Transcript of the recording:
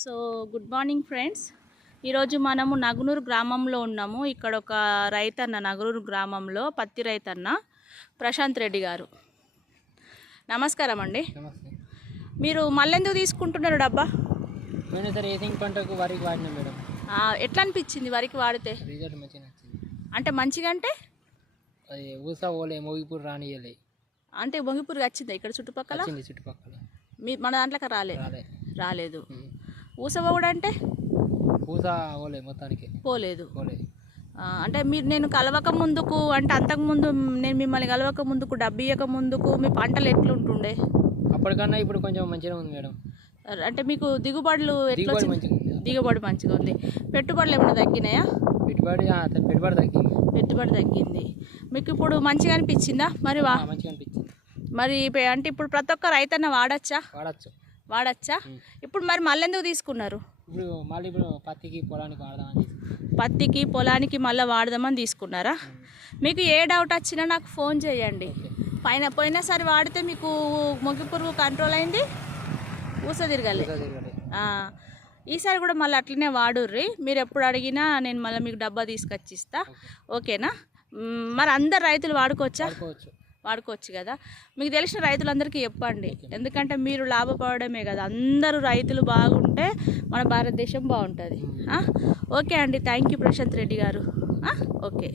So good morning friends. ఈరోజు మనము నగునూరు గ్రామంలో ఉన్నాము. ఇక్కడ ఒక రైతన్న, నగునూరు గ్రామంలో పత్తి రైతన్న ప్రశాంత్ రెడ్డి గారు. నమస్కారం అండి. మీరు మళ్ళెందుకు తీసుకుంటున్నారు డబ్బా? రేసింగ్ పంటకు వరికి వాడినా మేడం. ఎట్లా అనిపించింది వరికి వాడితే? రిజల్ట్ మంచిగా నచ్చింది. అంటే మంచిగా అంటే అది ఊసా ఓలే మోగిపూర్ రానియలే. అంటే మొగిపూర్ వచ్చిందా ఇక్కడ చుట్టుపక్కల? చుట్టుపక్కల మన దాంట్లోకి రాలేదు. ఊసవ కూడా అంటే ఊసా ఓలే మొత్తానికి పోలేదు. అంటే నేను కలవక ముందుకు, అంటే అంతకుముందు నేను మిమ్మల్ని కలవక ముందుకు, డబ్బు ఇవ్వక ముందుకు మీ పంటలు ఎట్లుంటుండే? అప్పటికన్నా ఇప్పుడు కొంచెం మంచిగా ఉంది మేడం. అంటే మీకు దిగుబడులు ఎట్లా? దిగుబడి మంచిగా ఉంది. పెట్టుబడులు ఏమైనా తగ్గినాయా? పెట్టుబడి తగ్గింది. మీకు ఇప్పుడు మంచిగా అనిపించిందా? మరి మంచిగా అనిపించింది. మరి అంటే ఇప్పుడు ప్రతి ఒక్క రైతన్న వాడచ్చా? ఇప్పుడు మరి మళ్ళీ ఎందుకు తీసుకున్నారు? ఇప్పుడు పత్తికి పొలానికి మళ్ళీ వాడదామని తీసుకున్నారా? మీకు ఏ డౌట్ వచ్చినా నాకు ఫోన్ చేయండి. పోయినసారి వాడితే మీకు మొగి పురుగు కంట్రోల్ అయింది, ఊస తిరగలే. ఈసారి కూడా మళ్ళీ అట్లనే వాడుర్రి. మీరు ఎప్పుడు అడిగినా నేను మళ్ళీ మీకు డబ్బా తీసుకొచ్చి ఇస్తా. ఓకేనా? మరి అందరు రైతులు వాడుకోవచ్చు కదా. మీకు తెలిసిన రైతులందరికీ చెప్పండి, ఎందుకంటే మీరు లాభపడమే కదా. అందరూ రైతులు బాగుంటే మన భారతదేశం బాగుంటుంది. ఓకే అండి, థ్యాంక్ యూ ప్రశాంత్ రెడ్డి గారు. ఓకే.